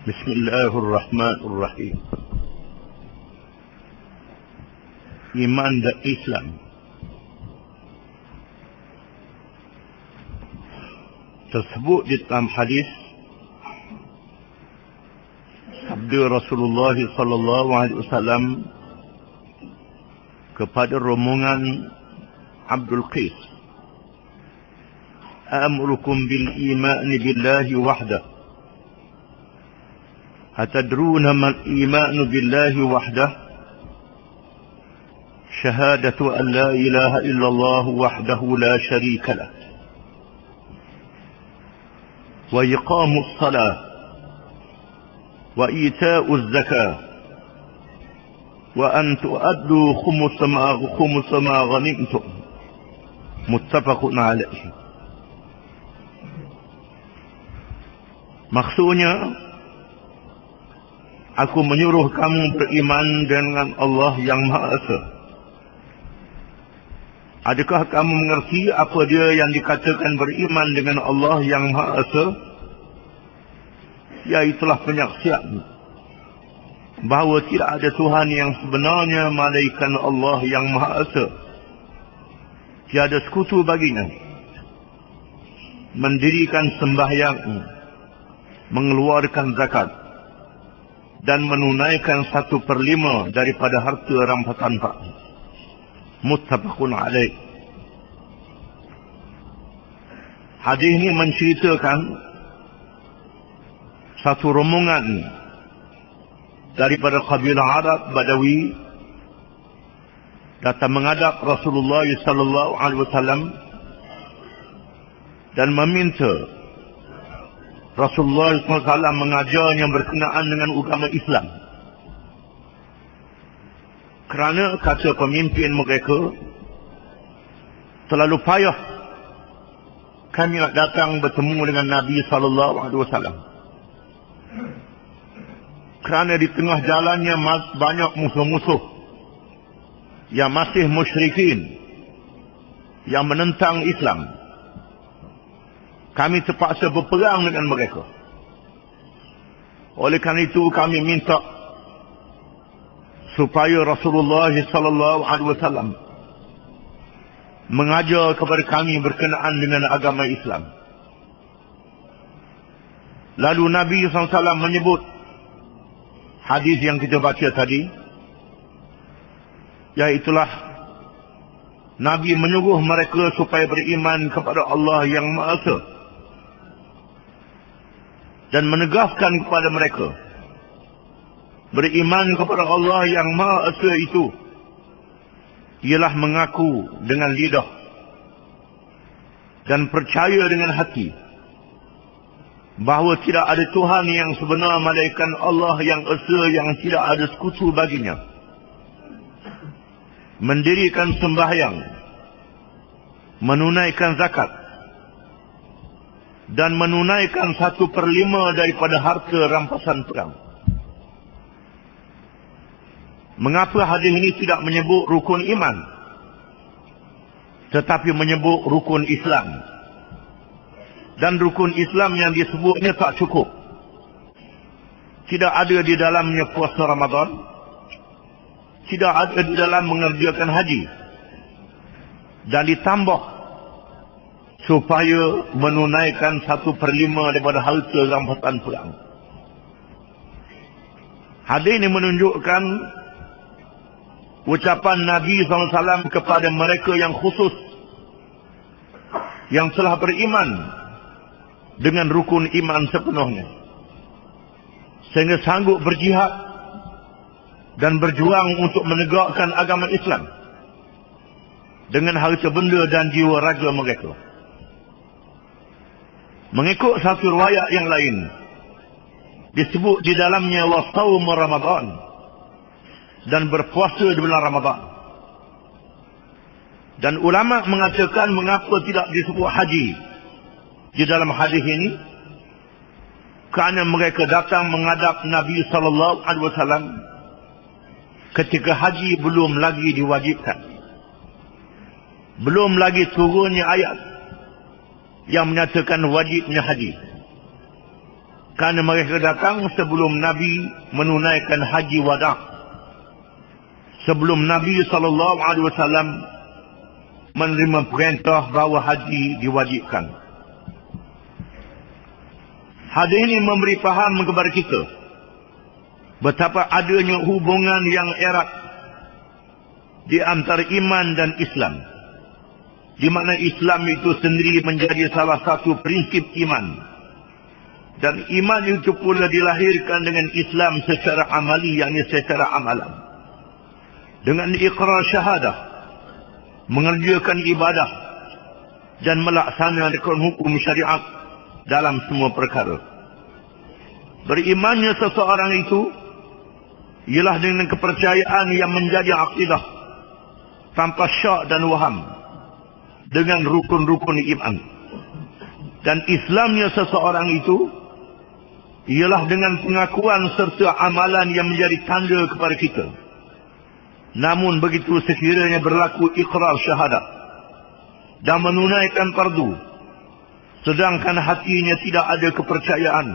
Bismillahirrahmanirrahim. Iman dan Islam tersebut di dalam hadis sabda Rasulullah sallallahu alaihi wasallam kepada rombongan Abdul Qais, "Amurukum bil iman billahi wahdah. Atadruna mal iman billahi wahdah? Syahadatu an la ilaha illallah wahdahu la syarika lah. Wa iqamus salah. Wa ita'uz zakah. Wa an tu'addu khumus ma ghanimtum." Muttafaqun alaihi. Maksudnya, aku menyuruh kamu beriman dengan Allah yang Maha Esa. Adakah kamu mengerti apa dia yang dikatakan beriman dengan Allah yang Maha Esa? Iaitulah penyaksian bahawa tidak ada Tuhan yang sebenarnya melainkan Allah yang Maha Esa. Tiada sekutu baginya. Mendirikan sembahyang, mengeluarkan zakat, dan menunaikan 1/5 daripada harta rampasan Pak. Muttafaqun alaih. Hadis ini menceritakan satu rombongan daripada kabilah Arab Badawi datang menghadap Rasulullah sallallahu alaihi wasallam dan meminta Rasulullah SAW mengajarnya berkenaan dengan agama Islam. Kerana kata pemimpin mereka, terlalu payah kami nak datang bertemu dengan Nabi SAW. Kerana di tengah jalannya banyak musuh-musuh yang masih musyrikin, yang menentang Islam. Kami terpaksa berperang dengan mereka. Oleh kerana itu kami minta supaya Rasulullah sallallahu alaihi wasallam mengajar kepada kami berkenaan dengan agama Islam. Lalu Nabi SAW menyebut hadis yang kita baca tadi, iaitulah Nabi menyuruh mereka supaya beriman kepada Allah yang Maha Esa dan menegaskan kepada mereka, beriman kepada Allah yang Maha Esa itu ialah mengaku dengan lidah dan percaya dengan hati bahawa tidak ada Tuhan yang sebenar melainkan Allah yang Esa, yang tidak ada sekutu baginya. Mendirikan sembahyang, menunaikan zakat, dan menunaikan 1/5 daripada harta rampasan perang. Mengapa hadis ini tidak menyebut rukun iman, tetapi menyebut rukun Islam? Dan rukun Islam yang disebutnya tak cukup. Tidak ada di dalamnya puasa Ramadan, tidak ada di dalam mengerjakan haji, dan ditambah supaya menunaikan 1/5 daripada harta rampasan perang. Hadis ini menunjukkan ucapan Nabi SAW kepada mereka yang khusus, yang telah beriman dengan rukun iman sepenuhnya, sehingga sanggup berjihad dan berjuang untuk menegakkan agama Islam dengan harta benda dan jiwa raga mereka. Mengikut satu riwayat yang lain, disebut di dalamnya wasaum Ramadan, dan berpuasa di bulan Ramadan. Dan ulama mengatakan mengapa tidak disebut haji di dalam hadis ini, kerana mereka datang menghadap Nabi sallallahu alaihi wasallam ketika haji belum lagi diwajibkan. Belum lagi turunnya ayat yang menyatakan wajibnya haji. Kerana mereka datang sebelum Nabi menunaikan haji wada'. Sebelum Nabi SAW menerima perintah bahawa haji diwajibkan. Hadis ini memberi faham kepada kita betapa adanya hubungan yang erat di antara iman dan Islam. Di mana Islam itu sendiri menjadi salah satu prinsip iman. Dan iman itu pula dilahirkan dengan Islam secara amali, yakni secara amalan. Dengan iqrar syahadah, mengerjakan ibadah dan melaksanakan hukum syariat dalam semua perkara. Berimannya seseorang itu ialah dengan kepercayaan yang menjadi akidah tanpa syak dan waham, dengan rukun-rukun iman. Dan Islamnya seseorang itu ialah dengan pengakuan serta amalan yang menjadi tanda kepada kita. Namun begitu sekiranya berlaku iqrar syahadat dan menunaikan fardu, sedangkan hatinya tidak ada kepercayaan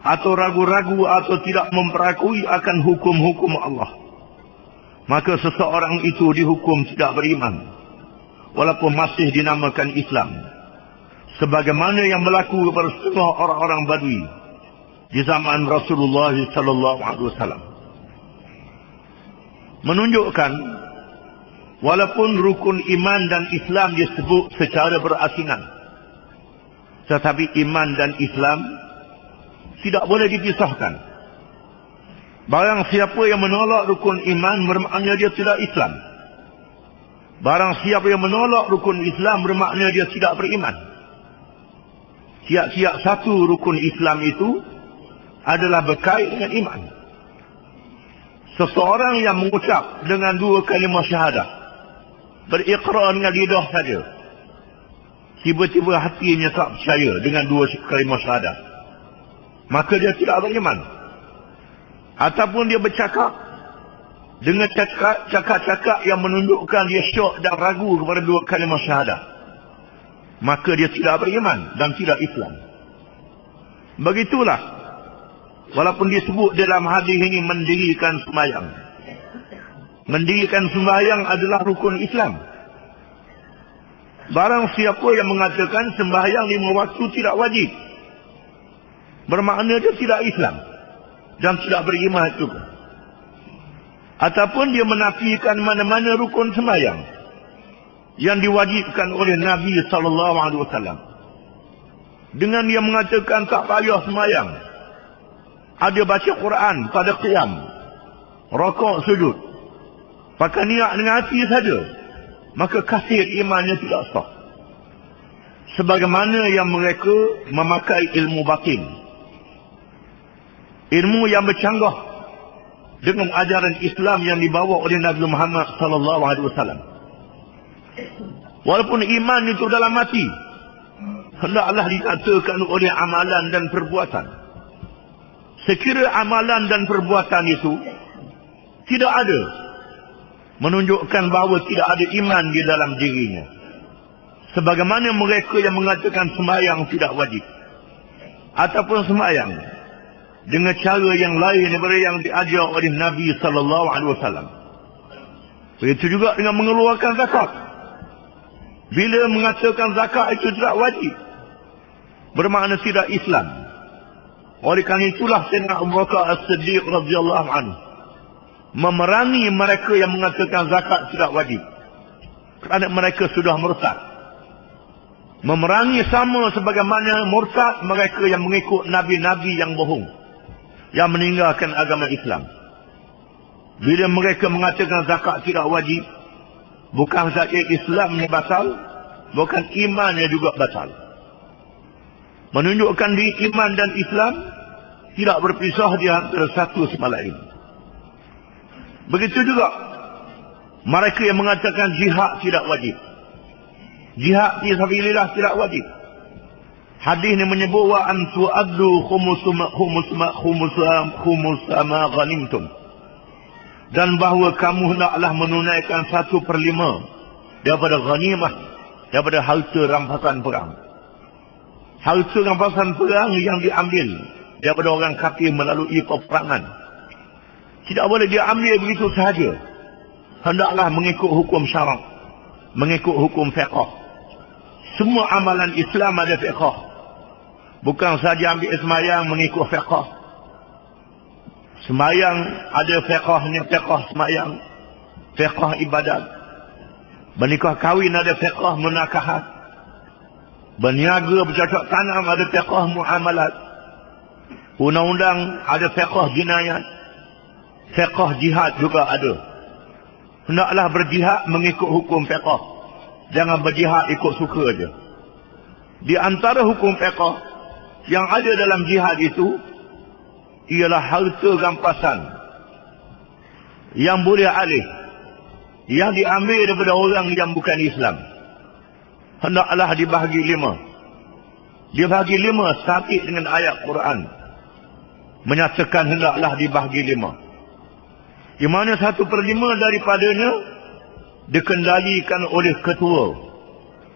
atau ragu-ragu atau tidak memperakui akan hukum-hukum Allah, maka seseorang itu dihukum tidak beriman, walaupun masih dinamakan Islam. Sebagaimana yang berlaku kepada setengah orang-orang Badui di zaman Rasulullah SAW. Menunjukkan walaupun rukun iman dan Islam disebut secara berasingan, tetapi iman dan Islam tidak boleh dipisahkan. Barang siapa yang menolak rukun iman bermakna dia tidak Islam. Barang siapa yang menolak rukun Islam bermakna dia tidak beriman. Tiap-tiap satu rukun Islam itu adalah berkait dengan iman. Seseorang yang mengucap dengan dua kalimah syahadah, berikrar dengan lidah saja, tiba-tiba hatinya tak percaya dengan dua kalimah syahadah, maka dia tidak beriman. Ataupun dia bercakap dengan cakap-cakap yang menunjukkan dia syok dan ragu kepada dua kalimah syahadah, maka dia tidak beriman dan tidak Islam. Begitulah, walaupun disebut dalam hadis ini mendirikan sembahyang. Mendirikan sembahyang adalah rukun Islam. Barang siapa yang mengatakan sembahyang 5 waktu tidak wajib, bermakna dia tidak Islam dan tidak beriman juga. Ataupun dia menafikan mana-mana rukun sembahyang yang diwajibkan oleh Nabi SAW. Dengan dia mengatakan tak payah sembahyang, ada baca Quran pada qiyam, rokok, sujud, pakai niat dengan hati saja, maka kafir, imannya tidak sah. Sebagaimana yang mereka memakai ilmu batin, ilmu yang bercanggah dengan ajaran Islam yang dibawa oleh Nabi Muhammad SAW. Walaupun iman itu dalam hati, hendaklah dikatakan oleh amalan dan perbuatan. Sekira amalan dan perbuatan itu tidak ada, menunjukkan bahawa tidak ada iman di dalam dirinya. Sebagaimana mereka yang mengatakan sembahyang tidak wajib, ataupun sembahyang dengan cara yang lain daripada yang diajar oleh Nabi SAW. Begitu juga dengan mengeluarkan zakat. Bila mengatakan zakat itu tidak wajib, bermakna tidak Islam. Oleh kerana itulah Sayyidina Abu Bakar As-Siddiq radhiyallahu anhu memerangi mereka yang mengatakan zakat tidak wajib, kerana mereka sudah murtad. Memerangi sama sebagaimana murtad mereka yang mengikut nabi-nabi yang bohong, yang meninggalkan agama Islam. Bila mereka mengatakan zakat tidak wajib, bukan saja Islamnya batal, bukan imannya juga batal. Menunjukkan di iman dan Islam tidak berpisah di antara satu sama lain. Begitu juga mereka yang mengatakan jihad tidak wajib. Jihad fi sabilillah tidak wajib. Hadis ini menyebut wa an tu'addu khumus ma ghanimtum, dan bahawa kamu hendaklah menunaikan 1/5 daripada ghanimah, daripada harta rampasan perang. harta rampasan perang yang diambil daripada orang kafir melalui peperangan tidak boleh diambil begitu sahaja. Hendaklah mengikut hukum syarak, mengikut hukum fiqh. Semua amalan Islam ada fiqh. Bukan saja ambil semayang mengikut fiqh. Semayang ada fiqhnya, fiqh semayang, fiqh ibadat. Bernikah kahwin ada fiqh munakahat. Berniaga bercocok tanam ada fiqh muamalat. Undang-undang ada fiqh jinayat. Fiqh jihad juga ada. Hendaklah berjihad mengikut hukum fiqh. Jangan berjihad ikut suka aja. Di antara hukum fiqh yang ada dalam jihad itu ialah harta rampasan yang boleh alih, yang diambil daripada orang yang bukan Islam. Hendaklah dibahagi 5. Dibahagi 5 sakit dengan ayat Quran menyatakan hendaklah dibahagi 5. Di mana 1/5 daripadanya dikendalikan oleh ketua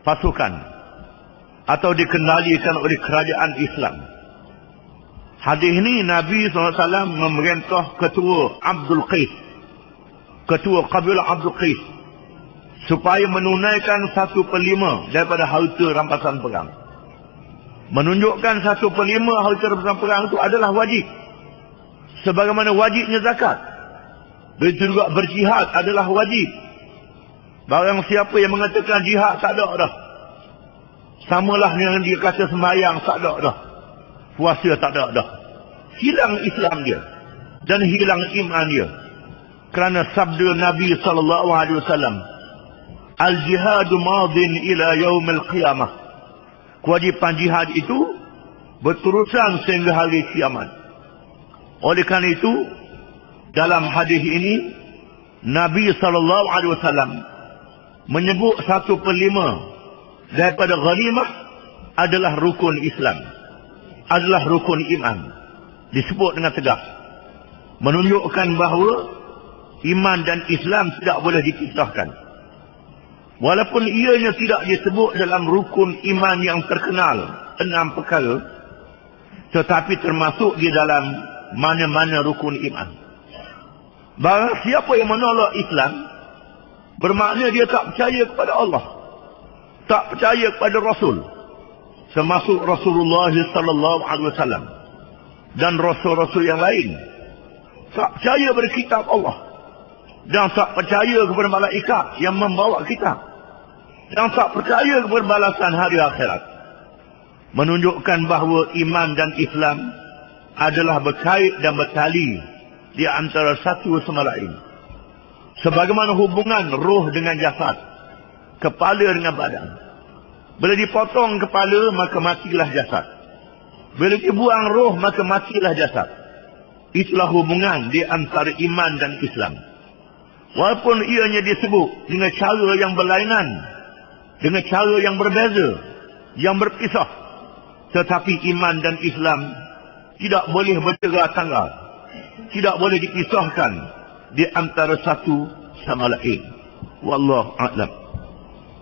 pasukan atau dikendalikan oleh kerajaan Islam. Hadis ini Nabi SAW memerintah ketua Abdul Qais, ketua kabilah Abdul Qais, supaya menunaikan 1/5 daripada harta rampasan perang. Menunjukkan 1/5 harta rampasan perang itu adalah wajib, sebagaimana wajibnya zakat. Begitu juga berjihad adalah wajib. Barang siapa yang mengatakan jihad tak ada dah, samalah dengan dia kata sembahyang tak ada dah, puasa tak ada dah. Hilang Islam dia dan hilang iman dia. Kerana sabda Nabi SAW, al-jihadu madin ila yaumil qiyamah. Kewajipan jihad itu berterusan sehingga hari kiamat. Oleh kerana itu, dalam hadis ini Nabi SAW menyebut 1/5 daripada ghanimah adalah rukun Islam, adalah rukun iman. Disebut dengan tegas, menunjukkan bahawa iman dan Islam tidak boleh dipisahkan. Walaupun ianya tidak disebut dalam rukun iman yang terkenal 6 perkara, tetapi termasuk di dalam mana-mana rukun iman. Barang siapa yang menolak Islam, bermakna dia tak percaya kepada Allah, tak percaya kepada Rasul, termasuk Rasulullah SAW dan Rasul-Rasul yang lain. Tak percaya pada kitab Allah, dan tak percaya kepada malaikat yang membawa kitab, dan tak percaya kepada balasan hari akhirat. Menunjukkan bahawa iman dan Islam adalah berkait dan bertali di antara satu sama lain. Sebagaimana hubungan roh dengan jasad, kepala dengan badan. Bila dipotong kepala, maka matilah jasad. Bila dibuang roh, maka matilah jasad. Itulah hubungan di antara iman dan Islam. Walaupun ianya disebut dengan cara yang berlainan, dengan cara yang berbeza, yang berpisah, tetapi iman dan Islam tidak boleh bercerai tanggal, tidak boleh dipisahkan di antara satu sama lain. Wallahu a'lam.